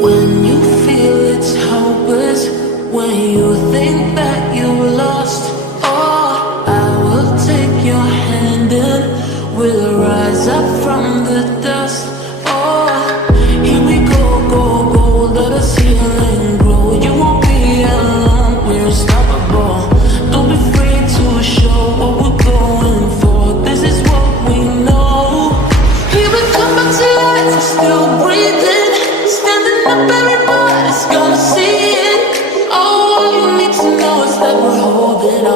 When you feel it's hopeless, when you think that you lost, oh, I will take your hand and we'll rise up from the dust. Oh, here we go, go, go, let us heal and grow. You won't be alone, we're unstoppable. Don't be afraid to show what we're going for. This is what we know. Here we come back to life, we're still breathing. Standing up, everybody's gonna see it. Oh, all you need to know is that we're holding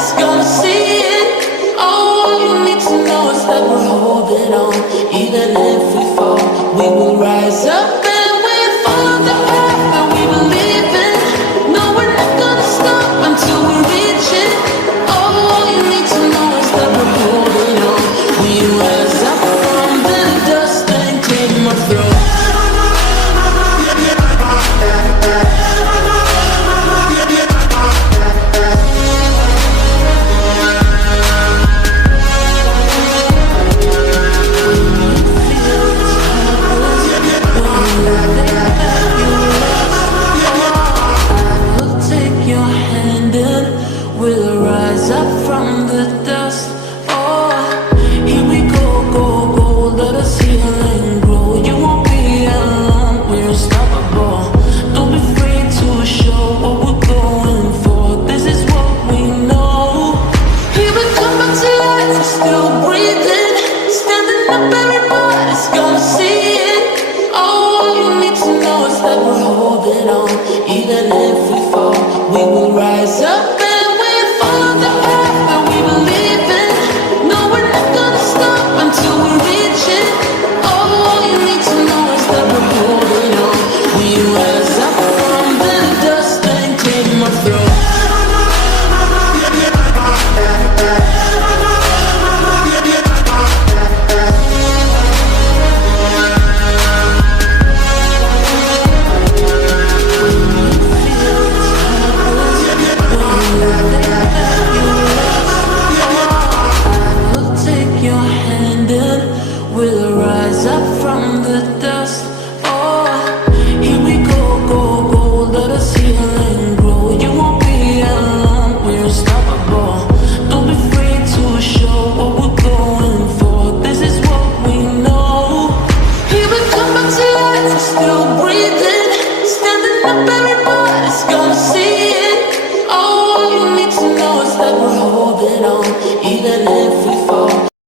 Nobody's gonna see it. All you need to know is that we're holding on. Even if we fall, we will rise up and we follow the path that we believe in. No, we're not gonna stop until we reach it. All you need to know is that we're holding on. We rise up from the dust and claim our throne. We'll rise up from the dust.